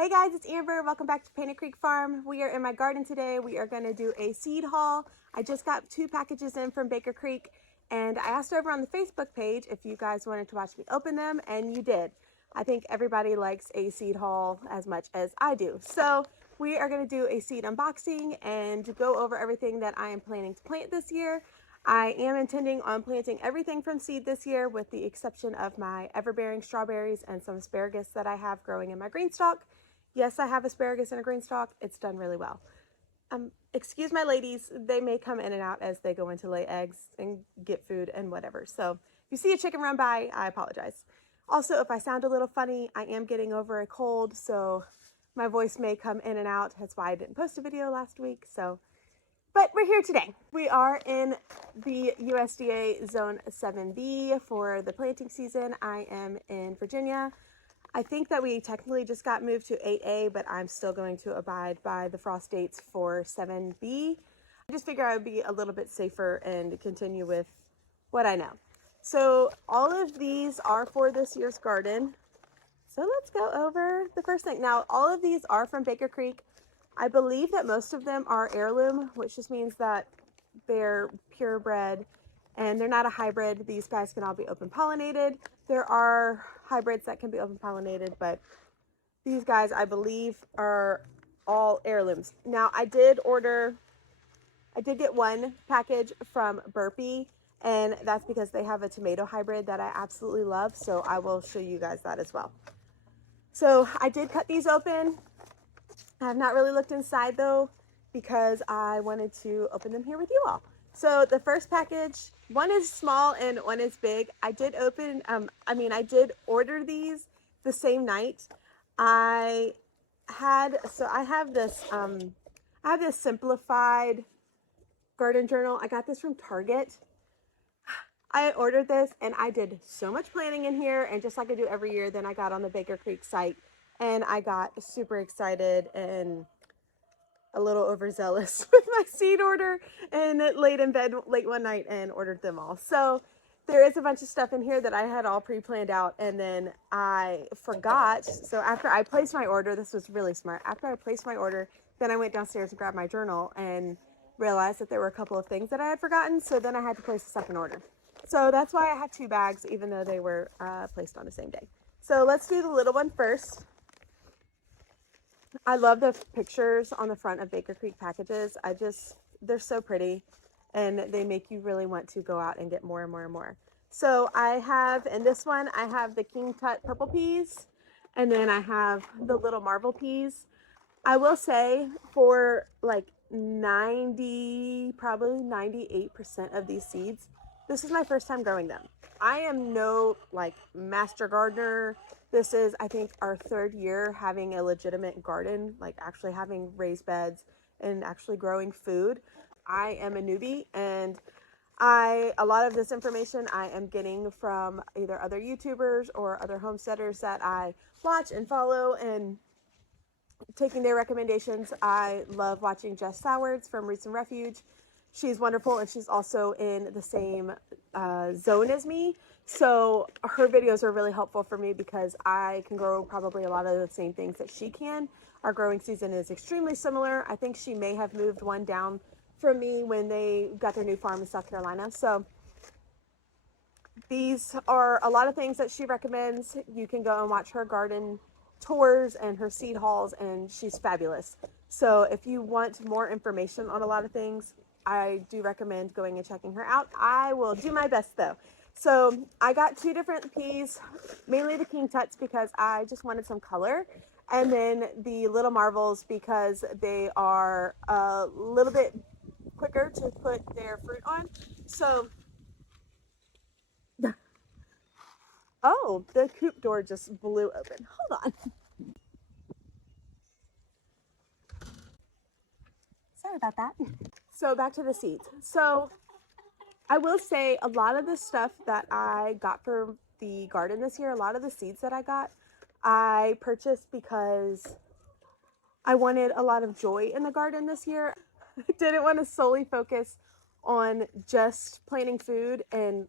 Hey guys, it's Amber. Welcome back to Painted Creek Farm. We are in my garden today. We are going to do a seed haul. I just got 2 packages in from Baker Creek, and I asked over on the Facebook page if you guys wanted to watch me open them, and you did. I think everybody likes a seed haul as much as I do. So we are going to do a seed unboxing and go over everything that I am planning to plant this year. I am intending on planting everything from seed this year with the exception of my ever-bearing strawberries and some asparagus that I have growing in my green stalk. Yes, I have asparagus in a green stalk. It's done really well. Excuse my ladies, they may come in and out as they go in to lay eggs and get food and whatever. So if you see a chicken run by, I apologize. Also, if I sound a little funny, I am getting over a cold, so my voice may come in and out. That's why I didn't post a video last week. But we're here today. We are in the USDA Zone 7B for the planting season. I am in Virginia. I think that we technically just got moved to 8A, but I'm still going to abide by the frost dates for 7B. I just figure I would be a little bit safer and continue with what I know. So all of these are for this year's garden. So let's go over the first thing. Now, all of these are from Baker Creek. I believe that most of them are heirloom, which just means that they're purebred and they're not a hybrid. These guys can all be open pollinated. There are hybrids that can be open pollinated, but these guys I believe are all heirlooms. Now I did get one package from Burpee, and that's because they have a tomato hybrid that I absolutely love. So I will show you guys that as well. So I did cut these open. I have not really looked inside though, because I wanted to open them here with you all. So the first package, one is small and one is big. I did order these the same night. I have this simplified garden journal. I got this from Target. I ordered this and I did so much planning in here, and just like I do every year, then I got on the Baker Creek site and I got super excited and a little overzealous with my seed order, and laid in bed late one night and ordered them all. So there is a bunch of stuff in here that I had all pre-planned out, and then I forgot. So after I placed my order, this was really smart. After I placed my order, then I went downstairs and grabbed my journal and realized that there were a couple of things that I had forgotten. So then I had to place a second order. So that's why I had 2 bags, even though they were placed on the same day. So let's do the little one first. I love the pictures on the front of Baker Creek packages. They're so pretty, and they make you really want to go out and get more and more and more. So I have, in this one, I have the King Tut purple peas, and then I have the little marble peas. I will say for like 90, probably 98% of these seeds, this is my first time growing them. I am no like master gardener. This is, I think, our 3rd year having a legitimate garden, like actually having raised beds and actually growing food. I am a newbie, and a lot of this information I am getting from either other YouTubers or other homesteaders that I watch and follow, and taking their recommendations. I love watching Jess Sowards from Roots and Refuge. She's wonderful, and she's also in the same zone as me. So her videos are really helpful for me because I can grow probably a lot of the same things that she can. Our growing season is extremely similar. I think she may have moved one down from me when they got their new farm in South Carolina. So these are a lot of things that she recommends. You can go and watch her garden tours and her seed hauls, and she's fabulous. So if you want more information on a lot of things, I do recommend going and checking her out. I will do my best though. So I got 2 different peas, mainly the King Tuts because I just wanted some color, and then the Little Marvels because they are a little bit quicker to put their fruit on. So, oh, the coop door just blew open. Hold on. Sorry about that. So back to the seeds. So I will say a lot of the stuff that I got for the garden this year, a lot of the seeds that I purchased because I wanted a lot of joy in the garden this year. I didn't want to solely focus on just planting food and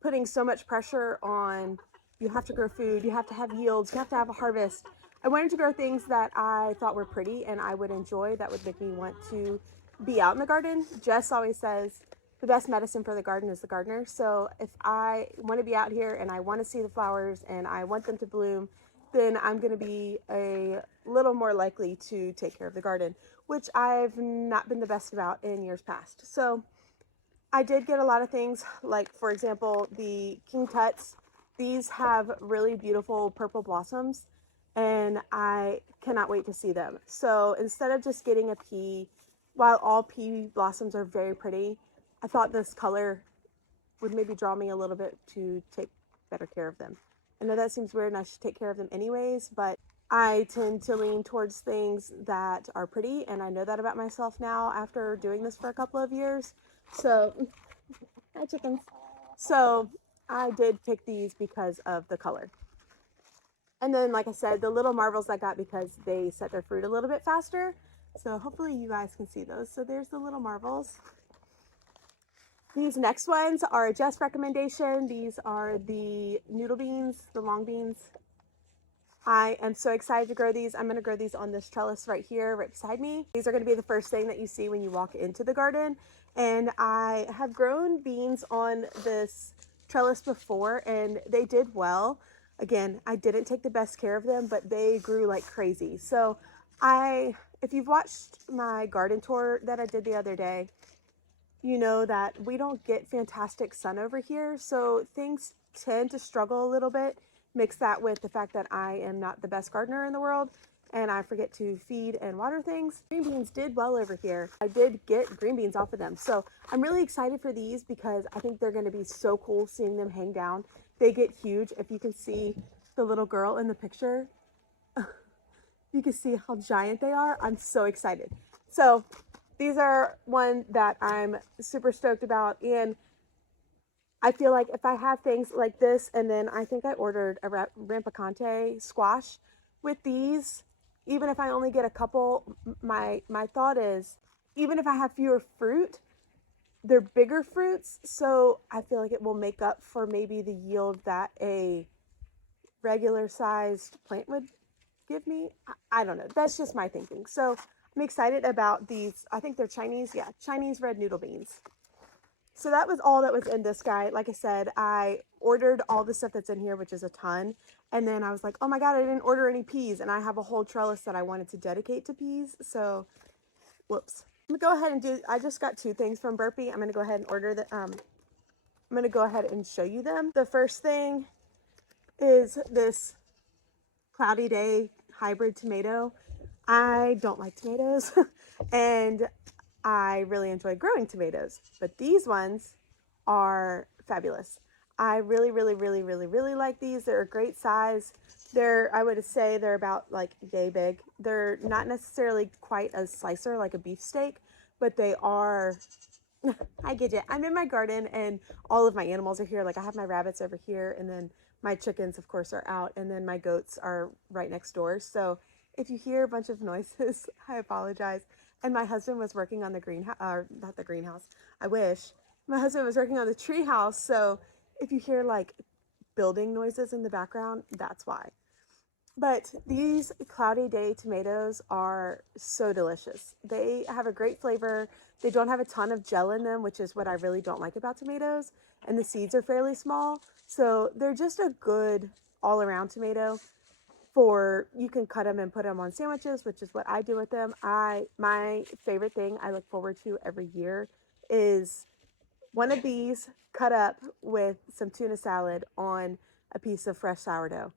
putting so much pressure on you have to grow food, you have to have yields, you have to have a harvest. I wanted to grow things that I thought were pretty and I would enjoy, that would make me want to be out in the garden. Jess always says the best medicine for the garden is the gardener. So if I want to be out here and I want to see the flowers and I want them to bloom, then I'm going to be a little more likely to take care of the garden, which I've not been the best about in years past. So I did get a lot of things, like for example, the King Tuts. These have really beautiful purple blossoms and I cannot wait to see them. So instead of just getting a pea, while all pea blossoms are very pretty, I thought this color would maybe draw me a little bit to take better care of them. I know that seems weird and I should take care of them anyways, but I tend to lean towards things that are pretty, and I know that about myself now after doing this for a couple of years. So, hi chickens. So I did pick these because of the color. And then, like I said, the little marvels I got because they set their fruit a little bit faster. So hopefully you guys can see those. So there's the little marvels. These next ones are a Jess recommendation. These are the noodle beans, the long beans. I am so excited to grow these. I'm going to grow these on this trellis right here, right beside me. These are going to be the first thing that you see when you walk into the garden. And I have grown beans on this trellis before and they did well. Again, I didn't take the best care of them, but they grew like crazy. So if you've watched my garden tour that I did the other day, you know that we don't get fantastic sun over here. So things tend to struggle a little bit. Mix that with the fact that I am not the best gardener in the world and I forget to feed and water things. Green beans did well over here. I did get green beans off of them. So I'm really excited for these because I think they're going to be so cool seeing them hang down. They get huge. If you can see the little girl in the picture, you can see how giant they are. I'm so excited. So these are one that I'm super stoked about, and I feel like if I have things like this, and then I think I ordered a rampicante squash with these, even if I only get a couple, my thought is, even if I have fewer fruit, they're bigger fruits, so I feel like it will make up for maybe the yield that a regular sized plant would give me. I don't know. That's just my thinking. So I'm excited about these. I think they're Chinese. Yeah, Chinese red noodle beans. So that was all that was in this guy. Like I said, I ordered all the stuff that's in here, which is a ton. And then I was like, oh my God, I didn't order any peas. And I have a whole trellis that I wanted to dedicate to peas. So, whoops. I'm gonna go ahead and I just got two things from Burpee. I'm gonna go ahead and I'm gonna go ahead and show you them. The first thing is this cloudy day hybrid tomato. I don't like tomatoes and I really enjoy growing tomatoes, but these ones are fabulous. I really, really, really, really, really like these. They're a great size. I would say they're about like yay big. They're not necessarily quite a slicer like a beef steak, but they are, I get it. I'm in my garden and all of my animals are here. Like I have my rabbits over here and then my chickens, of course, are out, and then my goats are right next door. So if you hear a bunch of noises, I apologize. And my husband was working on the greenhouse, not the greenhouse, I wish. My husband was working on the tree house, so if you hear like building noises in the background, that's why. But these cloudy day tomatoes are so delicious. They have a great flavor. They don't have a ton of gel in them, which is what I really don't like about tomatoes. And the seeds are fairly small. So they're just a good all-around tomato. You can cut them and put them on sandwiches, which is what I do with them. My favorite thing I look forward to every year is one of these cut up with some tuna salad on a piece of fresh sourdough.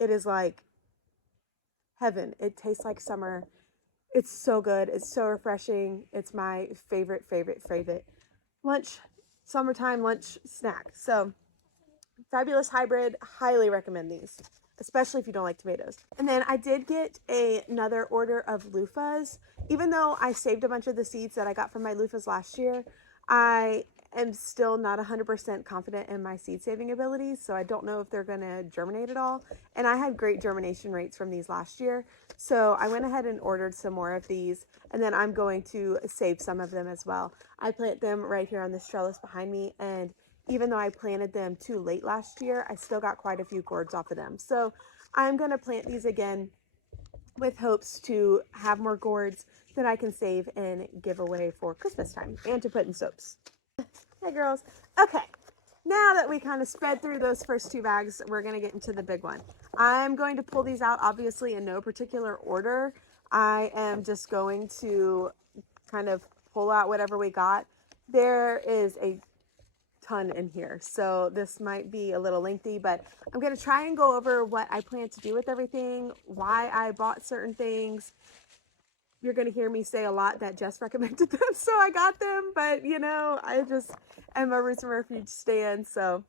It is like heaven. It tastes like summer. It's so good. It's so refreshing. It's my favorite, favorite, favorite summertime lunch snack. So fabulous hybrid. Highly recommend these, especially if you don't like tomatoes. And then I did get another order of loofahs. Even though I saved a bunch of the seeds that I got from my loofahs last year, I am still not 100% confident in my seed saving abilities, so I don't know if they're going to germinate at all. And I had great germination rates from these last year, so I went ahead and ordered some more of these, and then I'm going to save some of them as well. I plant them right here on this trellis behind me, and even though I planted them too late last year, I still got quite a few gourds off of them. So I'm going to plant these again with hopes to have more gourds that I can save and give away for Christmas time and to put in soaps. Hey girls. Okay, now that we kind of spread through those first two bags, we're going to get into the big one. I'm going to pull these out obviously in no particular order. I am just going to kind of pull out whatever we got. There is a ton in here, so this might be a little lengthy, but I'm going to try and go over what I plan to do with everything, why I bought certain things. You're going to hear me say a lot that Jess recommended them, so I got them, but you know, I just am a Roots and Refuge stan, so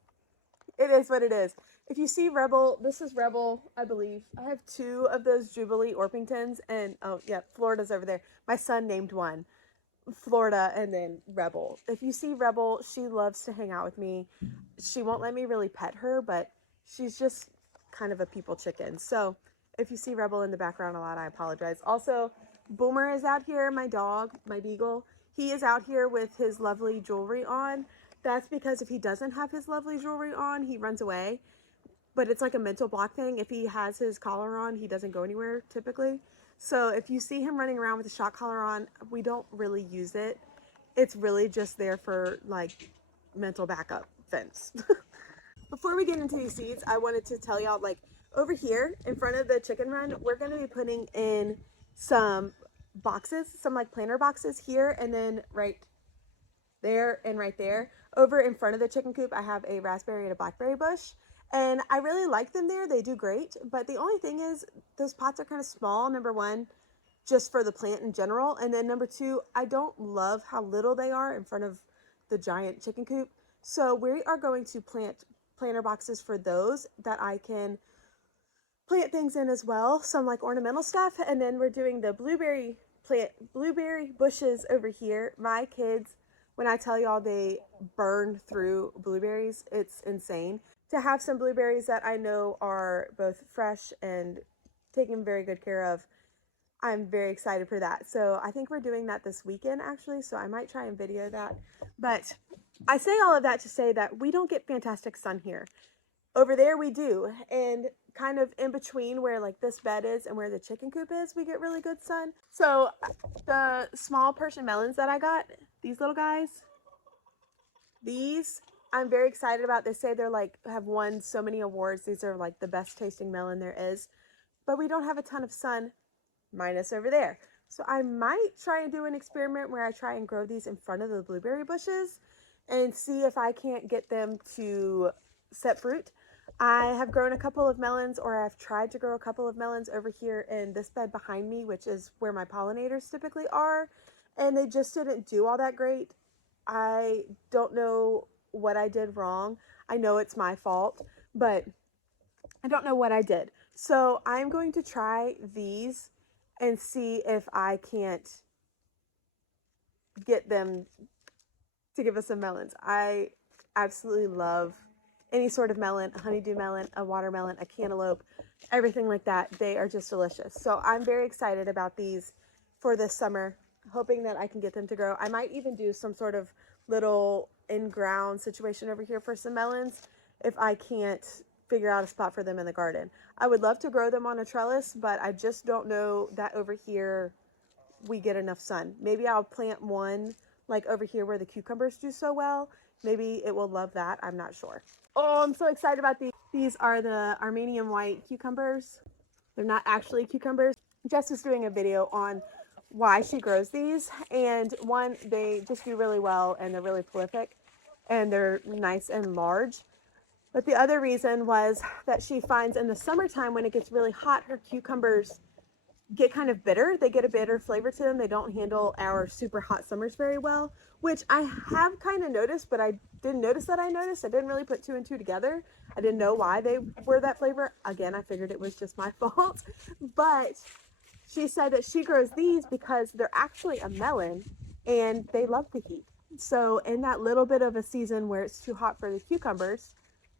it is what it is. If you see Rebel, this is Rebel, I believe. I have two of those Jubilee Orpingtons, and oh yeah, Florida's over there. My son named one Florida and then Rebel. If you see Rebel, she loves to hang out with me. She won't let me really pet her, but she's just kind of a people chicken. So if you see Rebel in the background a lot, I apologize. Also, Boomer is out here, my dog, my beagle. He is out here with his lovely jewelry on. That's because if he doesn't have his lovely jewelry on, he runs away. But it's like a mental block thing. If he has his collar on, he doesn't go anywhere typically. So if you see him running around with a shock collar on, we don't really use it. It's really just there for like mental backup fence. Before we get into these seeds, I wanted to tell y'all, like, over here in front of the chicken run, we're going to be putting in some boxes, some like planter boxes here, and then right there and right there. Over in front of the chicken coop, I have a raspberry and a blackberry bush, and I really like them there. They do great, but the only thing is those pots are kind of small, number one, just for the plant in general, and then number two, I don't love how little they are in front of the giant chicken coop. So we are going to plant planter boxes for those that I can plant things in as well, some like ornamental stuff, and then we're doing the blueberry bushes over here. My kids, when I tell y'all they burn through blueberries, it's insane. To have some blueberries that I know are both fresh and taken very good care of, I'm very excited for that. So I think we're doing that this weekend actually, so I might try and video that. But I say all of that to say that we don't get fantastic sun here. Over there we do, and kind of in between where like this bed is and where the chicken coop is, we get really good sun. So the small Persian melons that I got, these little guys, these I'm very excited about. They say they're like have won so many awards. These are like the best tasting melon there is, but we don't have a ton of sun, minus over there. So I might try and do an experiment where I try and grow these in front of the blueberry bushes and see if I can't get them to set fruit. I have grown a couple of melons, or I've tried to grow a couple of melons over here in this bed behind me, which is where my pollinators typically are, and they just didn't do all that great. I don't know what I did wrong. I know it's my fault, but I don't know what I did. So I'm going to try these and see if I can't get them to give us some melons. I absolutely love any sort of melon, a honeydew melon, a watermelon, a cantaloupe, everything like that. They are just delicious. So I'm very excited about these for this summer, hoping that I can get them to grow. I might even do some sort of little in-ground situation over here for some melons if I can't figure out a spot for them in the garden. I would love to grow them on a trellis, but I just don't know that over here we get enough sun. Maybe I'll plant one like over here where the cucumbers do so well. Maybe it will love that. I'm not sure. Oh, I'm so excited about these. These are the Armenian white cucumbers. They're not actually cucumbers. Jess was doing a video on why she grows these, and one, they just do really well and they're really prolific and they're nice and large. But the other reason was that she finds in the summertime when it gets really hot, her cucumbers get kind of bitter. They get a bitter flavor to them. They don't handle our super hot summers very well, which I have kind of noticed, but I didn't notice that I noticed. I didn't really put two and two together. I didn't know why they were that flavor. Again, I figured it was just my fault. But she said that she grows these because they're actually a melon and they love the heat. So in that little bit of a season where it's too hot for the cucumbers,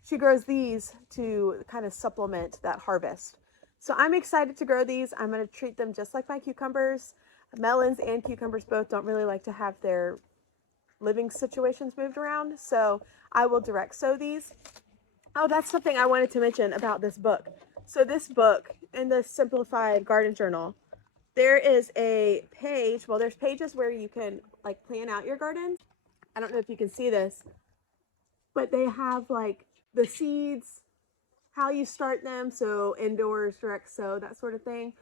she grows these to kind of supplement that harvest. So I'm excited to grow these. I'm going to treat them just like my cucumbers. Melons and cucumbers both don't really like to have their living situations moved around. So I will direct sow these. Oh, that's something I wanted to mention about this book. So this book in the Simplified Garden Journal, there is a page, well, there's pages where you can like plan out your garden. I don't know if you can see this, but they have like the seeds, how you start them, so indoors, direct sow, that sort of thing,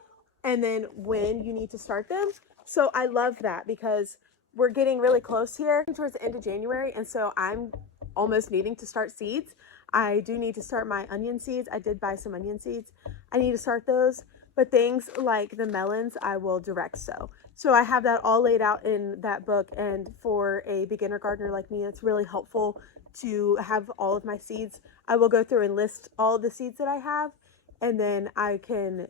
and then when you need to start them. So I love that because we're getting really close here towards the end of January, and so I'm almost needing to start seeds. I do need to start my onion seeds. I did buy some onion seeds. I need to start those, but things like the melons, I will direct sow. So I have that all laid out in that book, and for a beginner gardener like me, it's really helpful to have all of my seeds. I will go through and list all of the seeds that I have, and then I can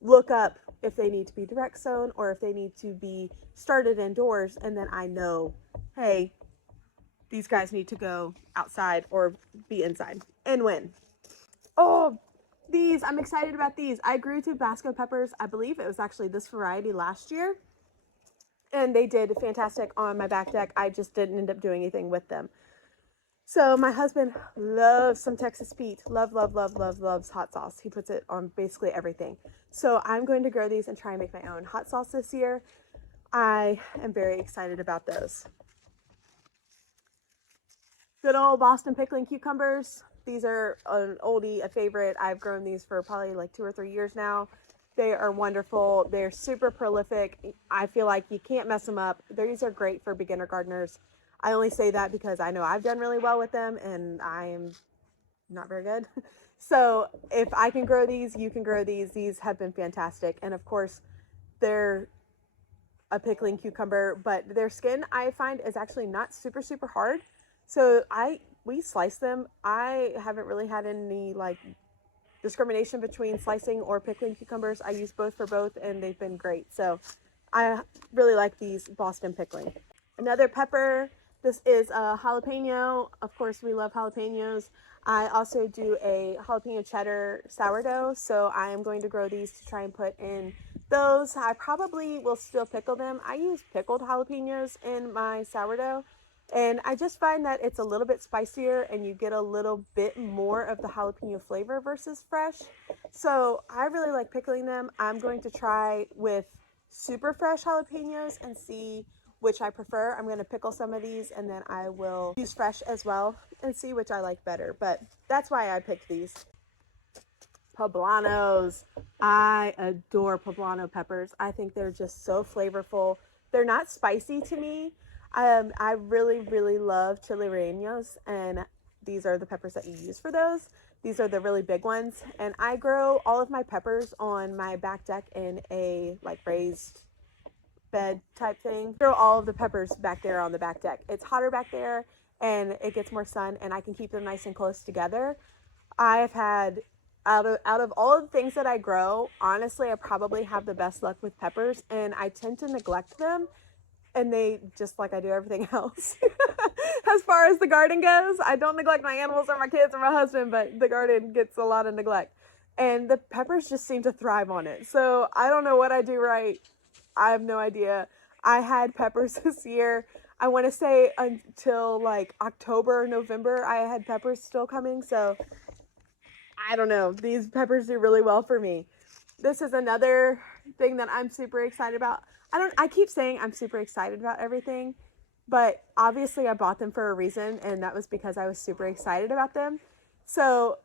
look up if they need to be direct sown or if they need to be started indoors, and then I know, hey, these guys need to go outside or be inside, and when. Oh, these, I'm excited about these. I grew Tabasco peppers. I believe it was actually this variety last year, and they did fantastic on my back deck. I just didn't end up doing anything with them. So my husband loves some Texas Pete. Loves hot sauce. He puts it on basically everything. So I'm going to grow these and try and make my own hot sauce this year. I am very excited about those. Good old Boston pickling cucumbers. These are an oldie, a favorite. I've grown these for probably like 2 or 3 years now. They are wonderful. They're super prolific. I feel like you can't mess them up. These are great for beginner gardeners. I only say that because I know I've done really well with them and I am not very good. So if I can grow these, you can grow these. These have been fantastic. And of course, they're a pickling cucumber, but their skin I find is actually not super, super hard. So we slice them. I haven't really had any like discrimination between slicing or pickling cucumbers. I use both for both and they've been great. So I really like these Boston pickling. Another pepper. This is a jalapeno. Of course, we love jalapenos. I also do a jalapeno cheddar sourdough, so I am going to grow these to try and put in those. I probably will still pickle them. I use pickled jalapenos in my sourdough, and I just find that it's a little bit spicier and you get a little bit more of the jalapeno flavor versus fresh. So I really like pickling them. I'm going to try with super fresh jalapenos and see which I prefer. I'm going to pickle some of these and then I will use fresh as well and see which I like better. But that's why I picked these. Poblanos. I adore poblano peppers. I think they're just so flavorful. They're not spicy to me. I really, really love chile rellenos, and these are the peppers that you use for those. These are the really big ones. And I grow all of my peppers on my back deck in a like raised bed type thing. Throw all of the peppers back there on the back deck. It's hotter back there and it gets more sun and I can keep them nice and close together. I've had out of all of the things that I grow, honestly, I probably have the best luck with peppers, and I tend to neglect them, and they, just like I do everything else. As far as the garden goes, I don't neglect my animals or my kids or my husband, but the garden gets a lot of neglect. And the peppers just seem to thrive on it. So I don't know what I do right. I have no idea. I had peppers this year. I want to say until like October, November, I had peppers still coming. So I don't know. These peppers do really well for me. This is another thing that I'm super excited about. I keep saying I'm super excited about everything, but obviously I bought them for a reason, and that was because I was super excited about them. So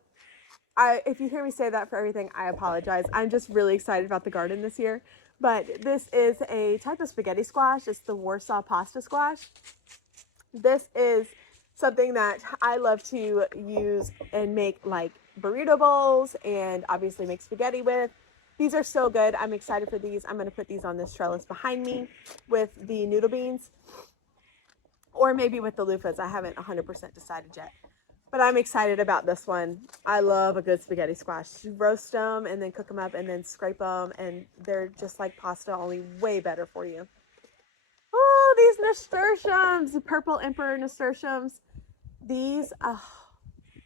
if you hear me say that for everything, I apologize. I'm just really excited about the garden this year. But this is a type of spaghetti squash. It's the Warsaw pasta squash. This is something that I love to use and make like burrito bowls and obviously make spaghetti with. These are so good. I'm excited for these. I'm going to put these on this trellis behind me with the noodle beans or maybe with the loofahs. I haven't 100% decided yet. But I'm excited about this one. I love a good spaghetti squash. You roast them and then cook them up and then scrape them. And they're just like pasta, only way better for you. Oh, these nasturtiums, the purple emperor nasturtiums. These,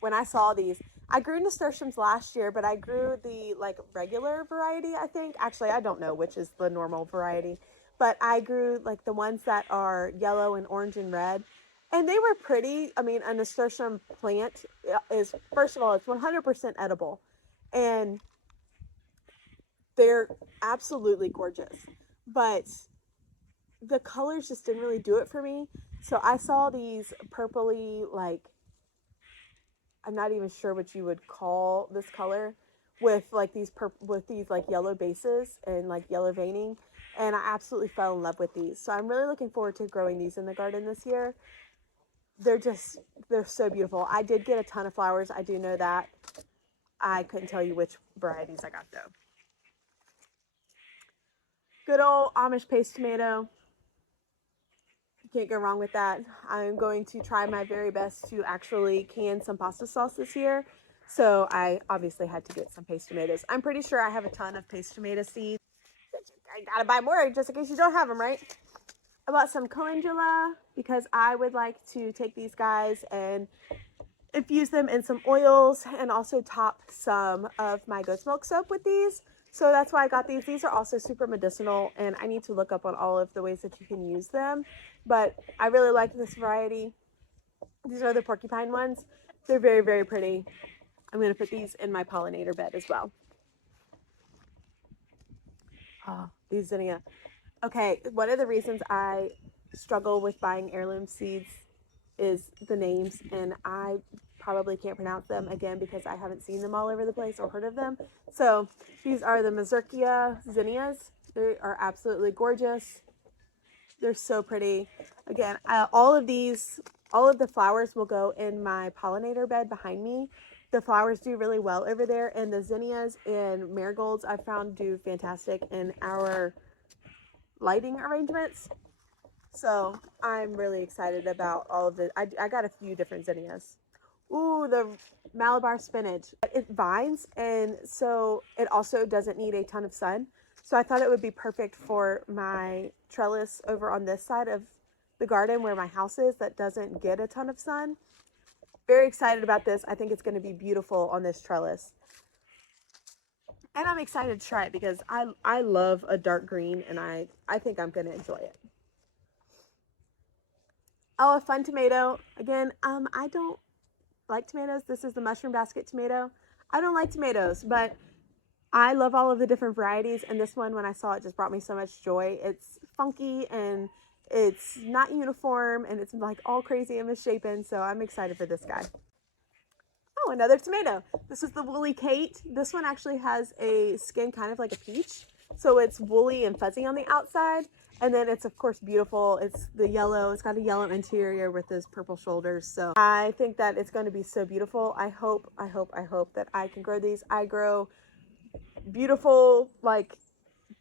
when I saw these, I grew nasturtiums last year, but I grew the like regular variety, I think. Actually, I don't know which is the normal variety. But I grew like the ones that are yellow and orange and red. And they were pretty. I mean, a nasturtium plant is, first of all, it's 100% edible. And they're absolutely gorgeous, but the colors just didn't really do it for me. So I saw these purpley, like, I'm not even sure what you would call this color, with like these like yellow bases and like yellow veining, and I absolutely fell in love with these. So I'm really looking forward to growing these in the garden this year. They're so beautiful. I did get a ton of flowers, I do know that. I couldn't tell you which varieties I got though. Good old Amish paste tomato. You can't go wrong with that. I'm going to try my very best to actually can some pasta sauce this year. So I obviously had to get some paste tomatoes. I'm pretty sure I have a ton of paste tomato seeds. I gotta buy more just in case you don't have them, right? I bought some calendula because I would like to take these guys and infuse them in some oils and also top some of my goat's milk soap with these. So that's why I got these. These are also super medicinal, and I need to look up on all of the ways that you can use them. But I really like this variety. These are the porcupine ones. They're very, very pretty. I'm going to put these in my pollinator bed as well. Oh, these zinnia. Okay, one of the reasons I struggle with buying heirloom seeds is the names, and I probably can't pronounce them again because I haven't seen them all over the place or heard of them. So these are the Mazurkia zinnias. They are absolutely gorgeous. They're so pretty. Again, all of the flowers will go in my pollinator bed behind me. The flowers do really well over there, and the zinnias and marigolds I've found do fantastic in our lighting arrangements. So I'm really excited about all of it. I got a few different zinnias. Ooh, the Malabar spinach. It vines, and so it also doesn't need a ton of sun. So I thought it would be perfect for my trellis over on this side of the garden where my house is that doesn't get a ton of sun. Very excited about this. I think it's going to be beautiful on this trellis. And I'm excited to try it because I love a dark green, and I think I'm going to enjoy it. Oh, a fun tomato. Again, I don't like tomatoes. This is the mushroom basket tomato. I don't like tomatoes, but I love all of the different varieties, and this one, when I saw it, just brought me so much joy. It's funky, and it's not uniform, and it's like all crazy and misshapen, so I'm excited for this guy. Oh, another tomato. This is the Woolly Kate. This one actually has a skin kind of like a peach, so it's woolly and fuzzy on the outside, and then it's of course beautiful. It's the yellow. It's got a yellow interior with those purple shoulders. So I think that it's going to be so beautiful. I hope that I can grow these. I grow beautiful like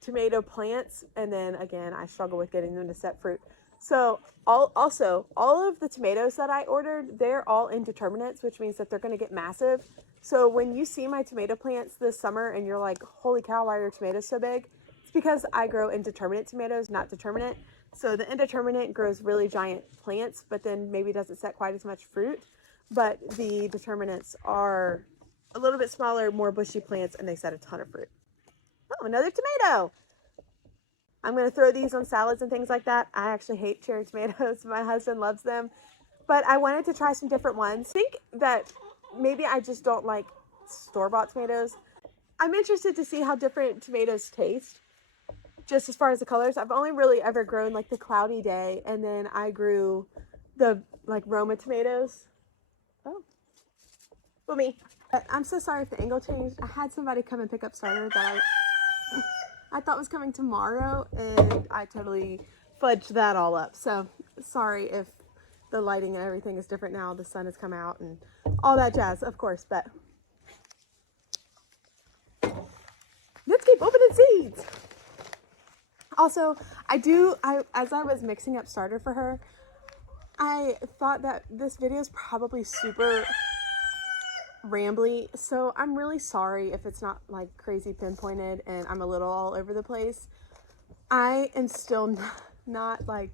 tomato plants, and then again I struggle with getting them to set fruit. So all of the tomatoes that I ordered, they're all indeterminates, which means that they're going to get massive. So when you see my tomato plants this summer and you're like, holy cow, why are your tomatoes so big? It's because I grow indeterminate tomatoes, not determinate. So the indeterminate grows really giant plants, but then maybe doesn't set quite as much fruit. But the determinates are a little bit smaller, more bushy plants, and they set a ton of fruit. Oh, another tomato. I'm going to throw these on salads and things like that. I actually hate cherry tomatoes. My husband loves them. But I wanted to try some different ones. I think that maybe I just don't like store-bought tomatoes. I'm interested to see how different tomatoes taste, just as far as the colors. I've only really ever grown like the Cloudy Day, and then I grew the like Roma tomatoes. Oh, well, me. I'm so sorry if the angle changed. I had somebody come and pick up starter that I thought was coming tomorrow, and I totally fudged that all up. So sorry if the lighting and everything is different now. The sun has come out and all that jazz, of course, but let's keep opening seeds. Also, as I was mixing up starter for her, I thought that this video is probably super rambly, so I'm really sorry if it's not like crazy pinpointed and I'm a little all over the place. I am still not like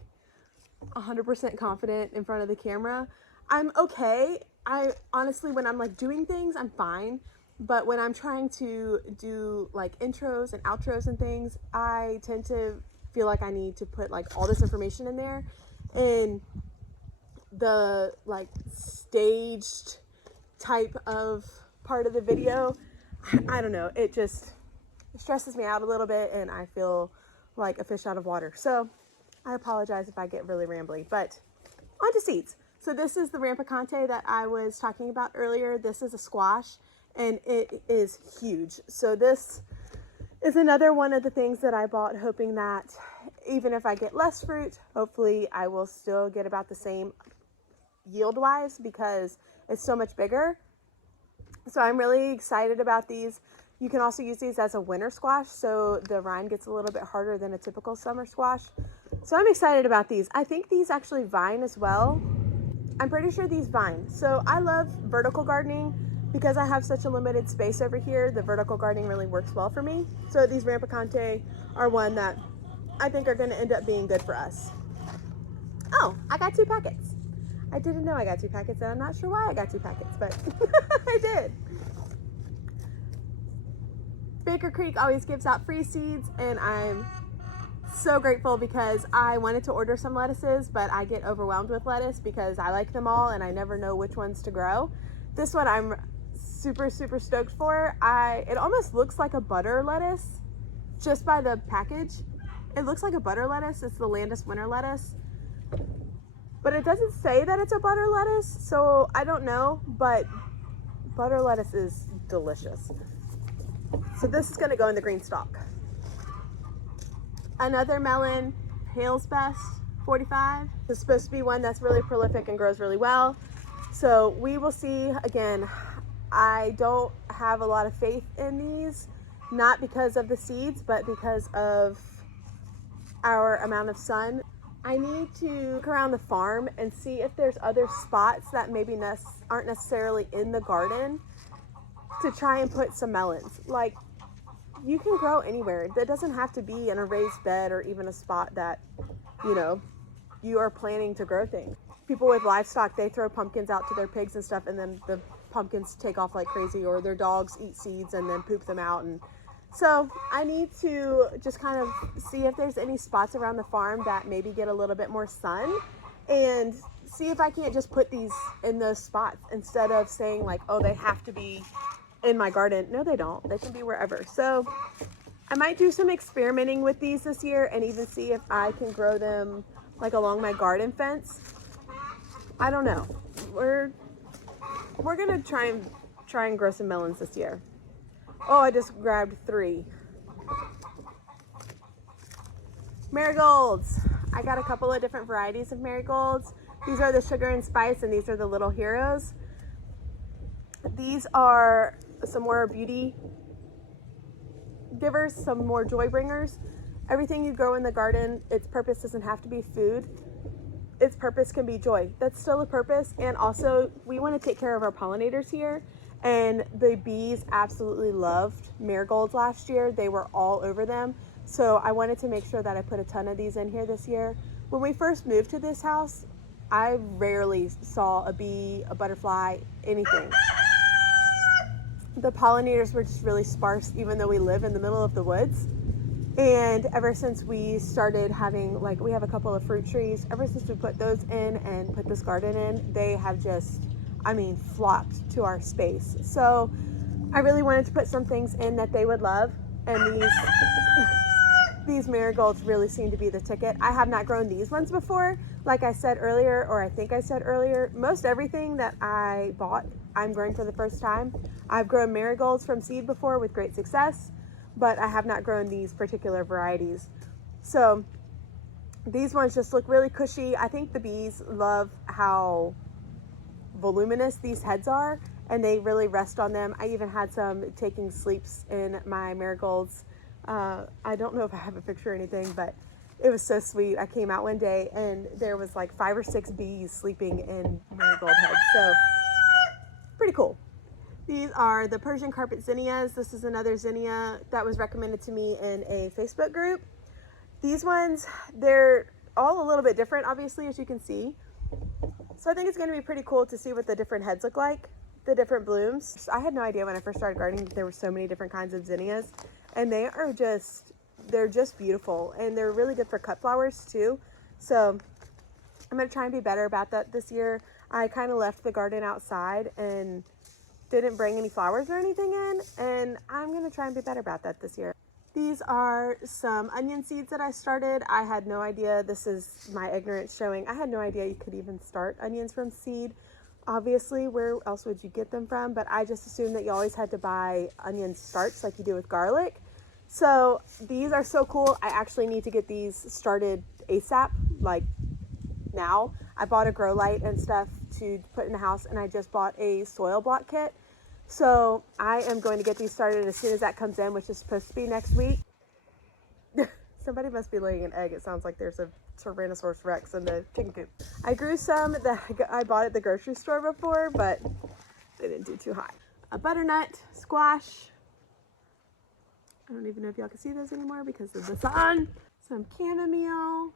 100% confident in front of the camera. I'm okay. I honestly, when I'm like doing things, I'm fine. But when I'm trying to do like intros and outros and things, I tend to feel like I need to put like all this information in there. And the like staged type of part of the video, I don't know, it just stresses me out a little bit and I feel like a fish out of water. So I apologize if I get really rambly, but on to seeds. So this is the rampicante that I was talking about earlier. This is a squash and it is huge. So this is another one of the things that I bought hoping that even if I get less fruit, hopefully I will still get about the same yield wise because it's so much bigger. So I'm really excited about these. You can also use these as a winter squash, so the rind gets a little bit harder than a typical summer squash. So I'm excited about these. I think these actually vine as well. I'm pretty sure these vine. So I love vertical gardening because I have such a limited space over here. The vertical gardening really works well for me. So these rampicante are one that I think are going to end up being good for us. Oh, I got 2 packets. I didn't know I got 2 packets, and I'm not sure why I got 2 packets, but I did. Baker Creek always gives out free seeds, and I'm so grateful because I wanted to order some lettuces, but I get overwhelmed with lettuce because I like them all and I never know which ones to grow. This one I'm super stoked for. It almost looks like a butter lettuce just by the package. It looks like a butter lettuce. It's the Landis winter lettuce, but it doesn't say that it's a butter lettuce, so I don't know, but butter lettuce is delicious. So this is going to go in the green stalk. Another melon, Hale's Best 45. It's supposed to be one that's really prolific and grows really well. So we will see. Again, I don't have a lot of faith in these, not because of the seeds, but because of our amount of sun. I need to look around the farm and see if there's other spots that maybe aren't necessarily in the garden to try and put some melons. Like, you can grow anywhere. That doesn't have to be in a raised bed or even a spot that, you know, you are planning to grow things. People with livestock, they throw pumpkins out to their pigs and stuff, and then the pumpkins take off like crazy, or their dogs eat seeds and then poop them out. And so I need to just kind of see if there's any spots around the farm that maybe get a little bit more sun, and see if I can't just put these in those spots instead of saying like, oh, they have to be in my garden. No, they don't. They can be wherever. So I might do some experimenting with these this year and even see if I can grow them like along my garden fence. I don't know. We're gonna try and grow some melons this year. Oh, I just grabbed 3 marigolds. I got a couple of different varieties of marigolds. These are the sugar and spice, and these are the little heroes. These are some more beauty givers, some more joy bringers. Everything you grow in the garden, its purpose doesn't have to be food. Its purpose can be joy. That's still a purpose. And also, we want to take care of our pollinators here. And the bees absolutely loved marigolds last year. They were all over them. So I wanted to make sure that I put a ton of these in here this year. When we first moved to this house, I rarely saw a bee, a butterfly, anything. The pollinators were just really sparse, even though we live in the middle of the woods. And ever since we started having, like, we have a couple of fruit trees, ever since we put those in and put this garden in, they have just, I mean, flocked to our space. So I really wanted to put some things in that they would love, and these marigolds really seem to be the ticket. I have not grown these ones before. Like I said earlier, or I think I said earlier, most everything that I bought, I'm growing for the first time. I've grown marigolds from seed before with great success, but I have not grown these particular varieties. So these ones just look really cushy. I think the bees love how voluminous these heads are, and they really rest on them. I even had some taking sleeps in my marigolds. I don't know if I have a picture or anything, but it was so sweet. I came out one day and there was like 5 or 6 bees sleeping in marigold heads. So pretty cool. These are the Persian carpet zinnias. This is another zinnia that was recommended to me in a Facebook group. These ones, they're all a little bit different, obviously, as you can see. So I think it's going to be pretty cool to see what the different heads look like, the different blooms. I had no idea when I first started gardening that there were so many different kinds of zinnias, and they're just beautiful, and they're really good for cut flowers too. So I'm going to try and be better about that this year. I kind of left the garden outside and didn't bring any flowers or anything in, and I'm going to try and be better about that this year. These are some onion seeds that I started. I had no idea, this is my ignorance showing, I had no idea you could even start onions from seed. Obviously, where else would you get them from? But I just assumed that you always had to buy onion starts like you do with garlic. So these are so cool. I actually need to get these started ASAP, like now. I bought a grow light and stuff to put in the house, and I just bought a soil block kit. So I am going to get these started as soon as that comes in, which is supposed to be next week. Somebody must be laying an egg. It sounds like there's a Tyrannosaurus Rex in the chicken coop. I grew some that I bought at the grocery store before, but they didn't do too high. A butternut squash. I don't even know if y'all can see those anymore because of the sun. Some chamomile.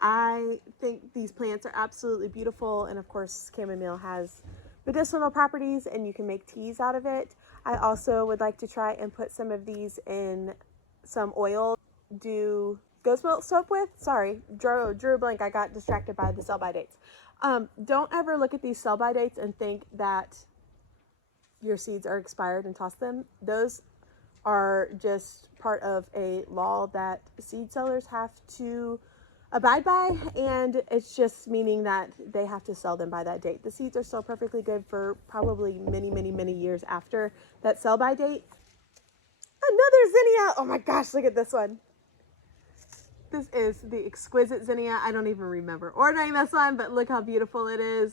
I think these plants are absolutely beautiful, and of course chamomile has medicinal properties and you can make teas out of it. I also would like to try and put some of these in some oil, do ghost milk soap with. Sorry, drew a blank. I got distracted by the sell by dates. Don't ever look at these sell by dates and think that your seeds are expired and toss them. Those are just part of a law that seed sellers have to abide by, and it's just meaning that they have to sell them by that date. The seeds are still perfectly good for probably many years after that sell by date. Another zinnia. Oh my gosh, look at this one. This is the exquisite zinnia. I don't even remember ordering this one, but look how beautiful it is.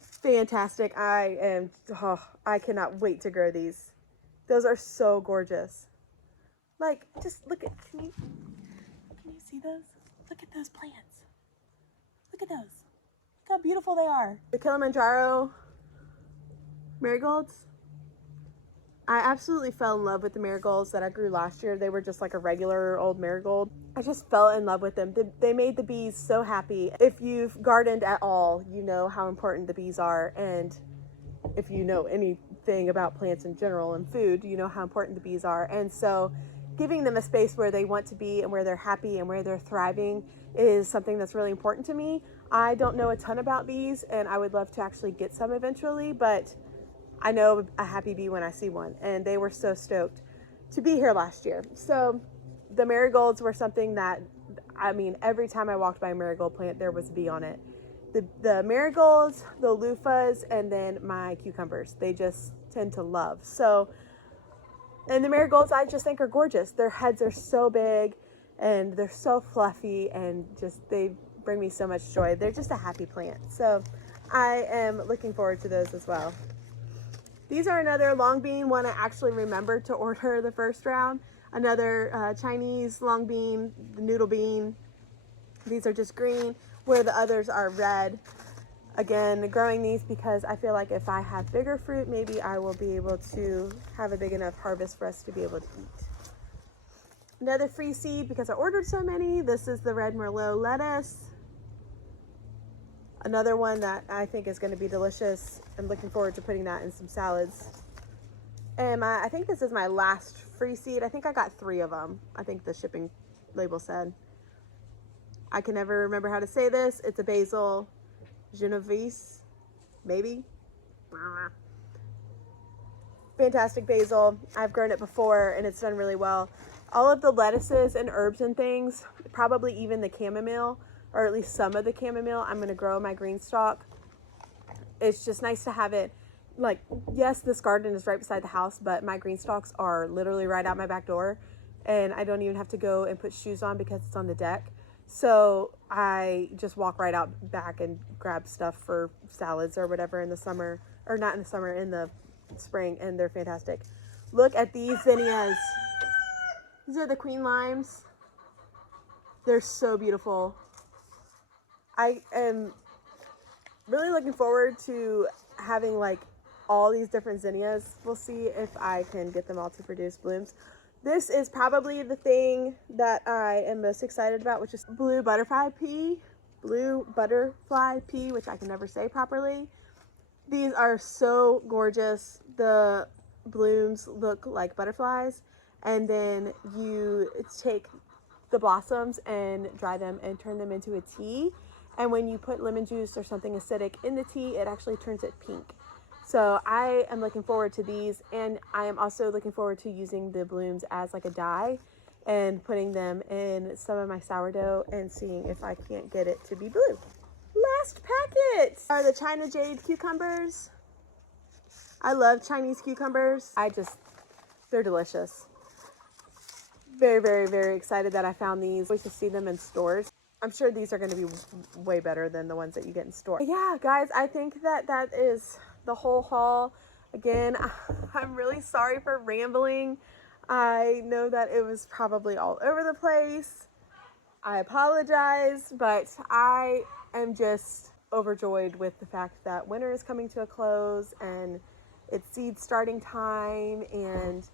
Fantastic. I cannot wait to grow these. Those are so gorgeous. Like, just look at, can you see those? Look at those plants. Look at those. Look how beautiful they are. The Kilimanjaro marigolds. I absolutely fell in love with the marigolds that I grew last year. They were just like a regular old marigold. I just fell in love with them. They made the bees so happy. If you've gardened at all, you know how important the bees are. And if you know anything about plants in general and food, you know how important the bees are. And so giving them a space where they want to be and where they're happy and where they're thriving is something that's really important to me. I don't know a ton about bees, and I would love to actually get some eventually, but I know a happy bee when I see one, and they were so stoked to be here last year. So the marigolds were something that, I mean, every time I walked by a marigold plant, there was a bee on it. The marigolds, the loofahs, and then my cucumbers, they just tend to love. So, and the marigolds I just think are gorgeous. Their heads are so big and they're so fluffy, and just, they bring me so much joy. They're just a happy plant. So I am looking forward to those as well. These are another long bean, one I actually remembered to order the first round. Another Chinese long bean, the noodle bean. These are just green, where the others are red. Again, growing these because I feel like if I have bigger fruit, maybe I will be able to have a big enough harvest for us to be able to eat. Another free seed because I ordered so many. This is the red Merlot lettuce. Another one that I think is going to be delicious. I'm looking forward to putting that in some salads. And I think this is my last free seed. I think I got 3 of them. I think the shipping label said. I can never remember how to say this. It's a basil Genovese, maybe. Fantastic basil. I've grown it before and it's done really well. All of the lettuces and herbs and things, probably even the chamomile, or at least some of the chamomile, I'm going to grow in my green stalk. It's just nice to have it. Like, yes, this garden is right beside the house, but my green stalks are literally right out my back door, and I don't even have to go and put shoes on because it's on the deck. So I just walk right out back and grab stuff for salads or whatever in the summer, or not in the summer, in the spring, and they're fantastic. Look at these zinnias. These are the queen limes. They're so beautiful. I am really looking forward to having like all these different zinnias. We'll see if I can get them all to produce blooms. This is probably the thing that I am most excited about, which is blue butterfly pea, which I can never say properly. These are so gorgeous. The blooms look like butterflies, and then you take the blossoms and dry them and turn them into a tea. And when you put lemon juice or something acidic in the tea, it actually turns it pink. So I am looking forward to these, and I am also looking forward to using the blooms as like a dye and putting them in some of my sourdough and seeing if I can't get it to be blue. Last packet are the China Jade cucumbers. I love Chinese cucumbers. They're delicious. Very, very, very excited that I found these. I always just see them in stores. I'm sure these are going to be way better than the ones that you get in store. But yeah, guys, I think that is the whole haul. Again, I'm really sorry for rambling. I know that it was probably all over the place. I apologize, but I am just overjoyed with the fact that winter is coming to a close and it's seed starting time, and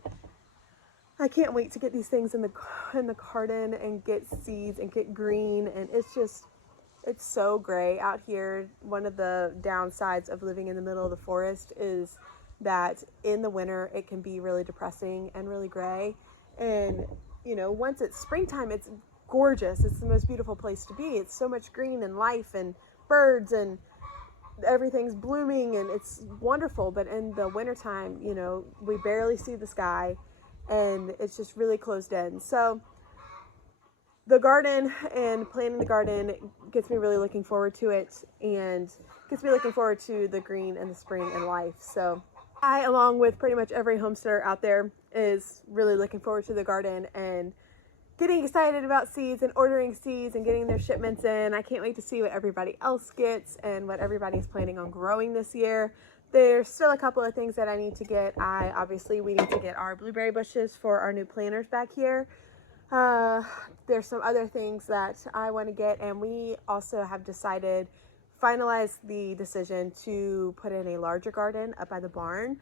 I can't wait to get these things in the garden and get seeds and get green. And it's so gray out here. One of the downsides of living in the middle of the forest is that in the winter it can be really depressing and really gray. And you know, once it's springtime, it's gorgeous. It's the most beautiful place to be. It's so much green and life and birds and everything's blooming and it's wonderful. But in the wintertime, you know, we barely see the sky and it's just really closed in. So the garden and planting the garden gets me really looking forward to it, and gets me looking forward to the green and the spring and life. So I, along with pretty much every homesteader out there, is really looking forward to the garden and getting excited about seeds and ordering seeds and getting their shipments in. I can't wait to see what everybody else gets and what everybody's planning on growing this year. There's still a couple of things that I need to get. We need to get our blueberry bushes for our new planters back here. There's some other things that I want to get, and we also have finalized the decision to put in a larger garden up by the barn.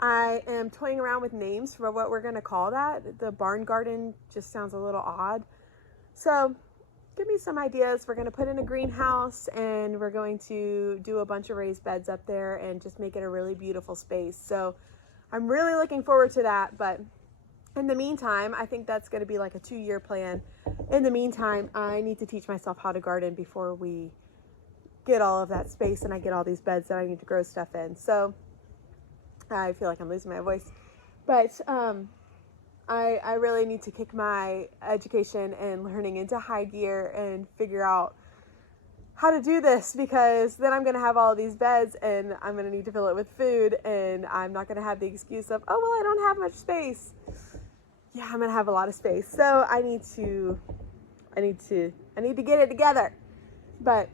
I am toying around with names for what we're going to call that. The barn garden just sounds a little odd. So give me some ideas. We're going to put in a greenhouse, and we're going to do a bunch of raised beds up there and just make it a really beautiful space. So I'm really looking forward to that. But in the meantime, I think that's going to be like a 2-year plan. In the meantime, I need to teach myself how to garden before we get all of that space and I get all these beds that I need to grow stuff in. So I feel like I'm losing my voice, but I really need to kick my education and learning into high gear and figure out how to do this, because then I'm going to have all these beds and I'm going to need to fill it with food, and I'm not going to have the excuse of, oh, well, I don't have much space. Yeah, I'm going to have a lot of space. So I need to get it together. But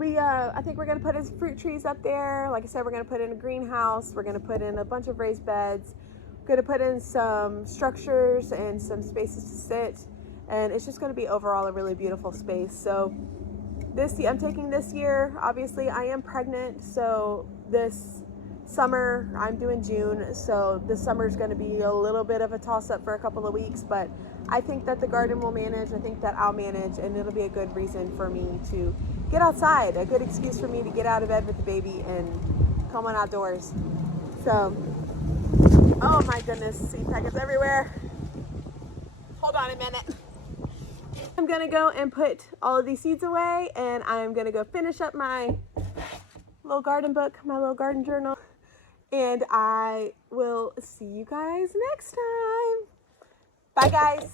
I think we're going to put in some fruit trees up there. Like I said, we're going to put in a greenhouse. We're going to put in a bunch of raised beds. We're going to put in some structures and some spaces to sit. And it's just going to be overall a really beautiful space. So I'm taking this year. Obviously, I am pregnant. So this summer, I'm doing June. So this summer is going to be a little bit of a toss-up for a couple of weeks. But I think that the garden will manage. I think that I'll manage. And it'll be a good reason for me to get outside, a good excuse for me to get out of bed with the baby and come on outdoors. So, oh my goodness, seed packets everywhere. Hold on a minute. I'm gonna go and put all of these seeds away, and I'm gonna go finish up my little garden book, my little garden journal, and I will see you guys next time. Bye, guys.